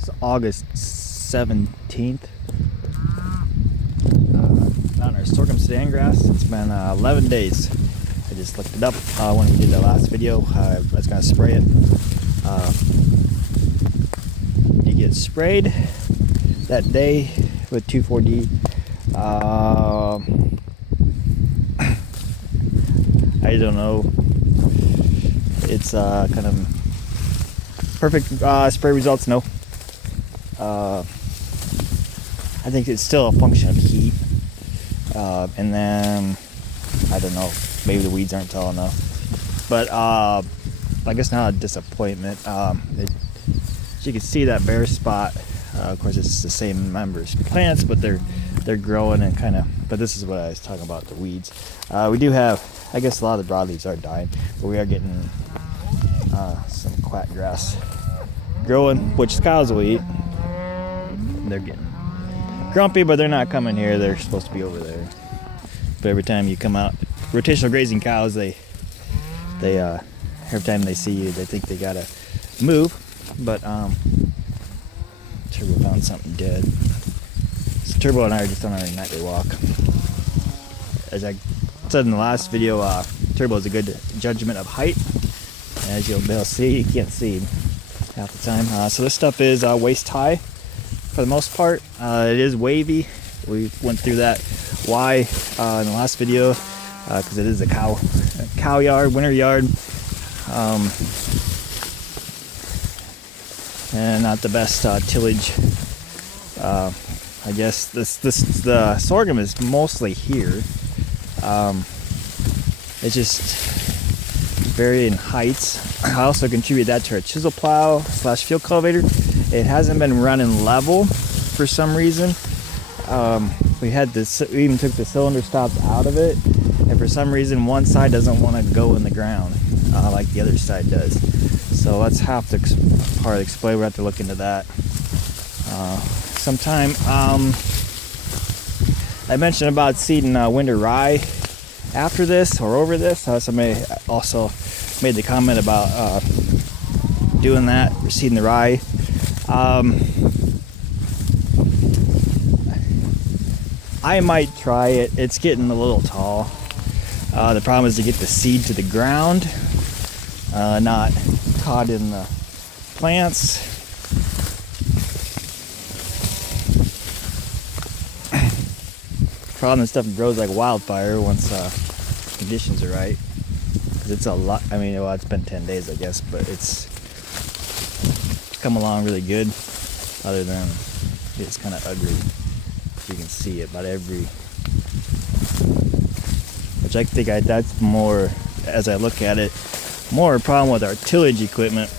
It's August 17th. On our Sorgum Sudangrass. It's been 11 days. I just looked it up when we did the last video. I was going to spray it. You get sprayed that day with 2,4-D. I don't know. It's kind of perfect spray results. No. I think it's still a function of heat. And then I don't know. Maybe the weeds aren't tall enough. But I guess not a disappointment. As you can see, that bare spot. Of course, it's the same members plants, but they're growing and kind of. But this is what I was talking about, the weeds. We do have, I guess, a lot of the broadleaves are dying, but we are getting some quack grass growing, which cows will eat. They're getting grumpy, but they're not coming here. They're supposed to be over there. But every time you come out, rotational grazing cows, they every time they see you, they think they gotta move. But Turbo found something dead. So Turbo and I are just on our nightly walk. As I said in the last video, Turbo is a good judgment of height. As you'll be able to see, you can't see half the time. So this stuff is waist high for the most part. It is wavy. We went through that why in the last video, because it is a cow yard, winter yard, and not the best tillage. I guess the sorghum is mostly here. It's just varying heights. I also contribute that to our chisel plow / field cultivator. It hasn't been running level for some reason. We even took the cylinder stops out of it, and for some reason one side doesn't want to go in the ground like the other side does. So that's half the part of the display. We'll have to look into that sometime. I mentioned about seeding winter rye after this or over this. Somebody also made the comment about doing that, seeding the rye. I might try it. It's getting a little tall. The problem is to get the seed to the ground, not caught in the plants. Problem, this stuff grows like wildfire once conditions are right. Because it's a lot. I mean, well, it's been 10 days, I guess, but it's come along really good. Other than it's kind of ugly. You can see it about every, which I think that's more, as I look at it, more a problem with our tillage equipment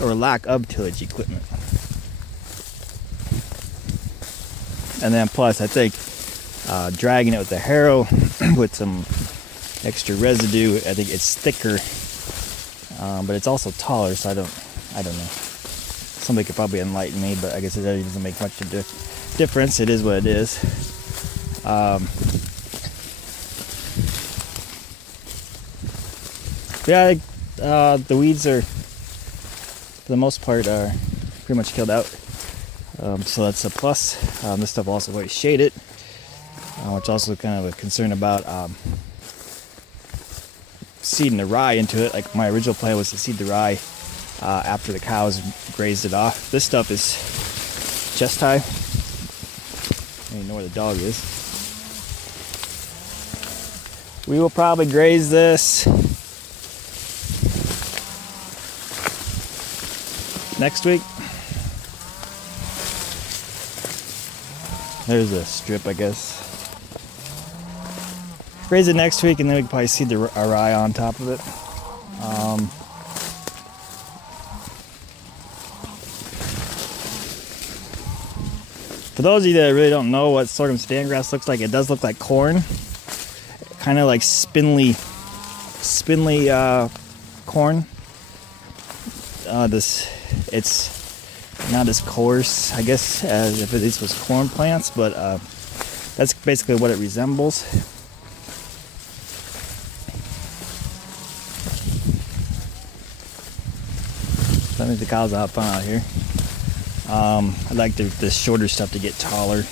or lack of tillage equipment. And then plus I think dragging it with the harrow with some extra residue, I think it's thicker, but it's also taller, so I don't know. Somebody could probably enlighten me, but I guess it doesn't make much difference. It is what it is. Yeah, the weeds are, for the most part, are pretty much killed out. So that's a plus. This stuff also very shaded, which also kind of a concern about seeding the rye into it. Like my original plan was to seed the rye after the cows grazed it off. This stuff is chest high. I don't even know where the dog is. We will probably graze this next week. There's a strip, I guess. Graze it next week, and then we can probably seed the rye on top of it. For those of you that really don't know what sorghum sudangrass looks like, it does look like corn. Kind of like spindly corn. It's not as coarse, I guess, as if this was corn plants, but that's basically what it resembles. I think the cows are out fun out here. I like the shorter stuff to get taller.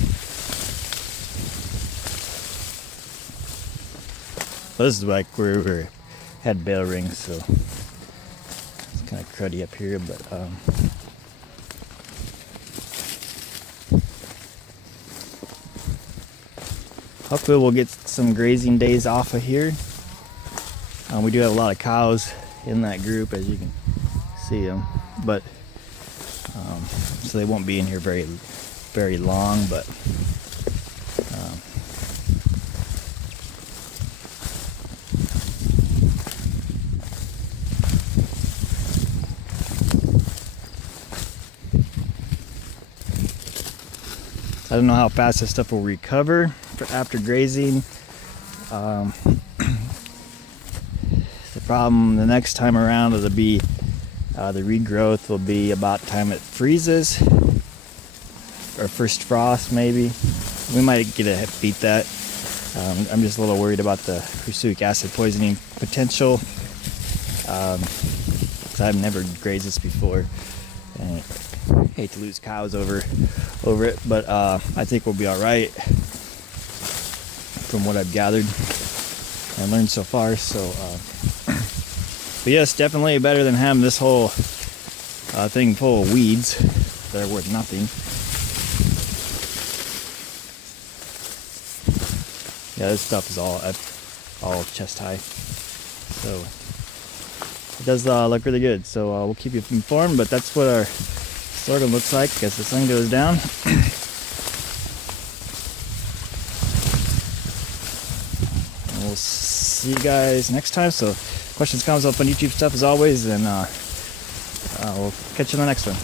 So this is like where we had bale rings, so it's kind of cruddy up here, but hopefully we'll get some grazing days off of here. We do have a lot of cows in that group, as you can see them, but so they won't be in here very long, but I don't know how fast this stuff will recover after grazing. The problem the next time around it'll be the regrowth will be about time it freezes or first frost maybe. We might beat that. I'm just a little worried about the prussic acid poisoning potential because I've never grazed this before. And I hate to lose cows over it, but I think we'll be all right from what I've gathered and learned so far. So, but yes, definitely better than having this whole thing full of weeds that are worth nothing. Yeah, this stuff is all chest high, so it does look really good. So we'll keep you informed. But that's what our sorghum looks like as the sun goes down. And we'll see you guys next time. So questions, comments up on YouTube stuff as always, and we'll catch you in the next one.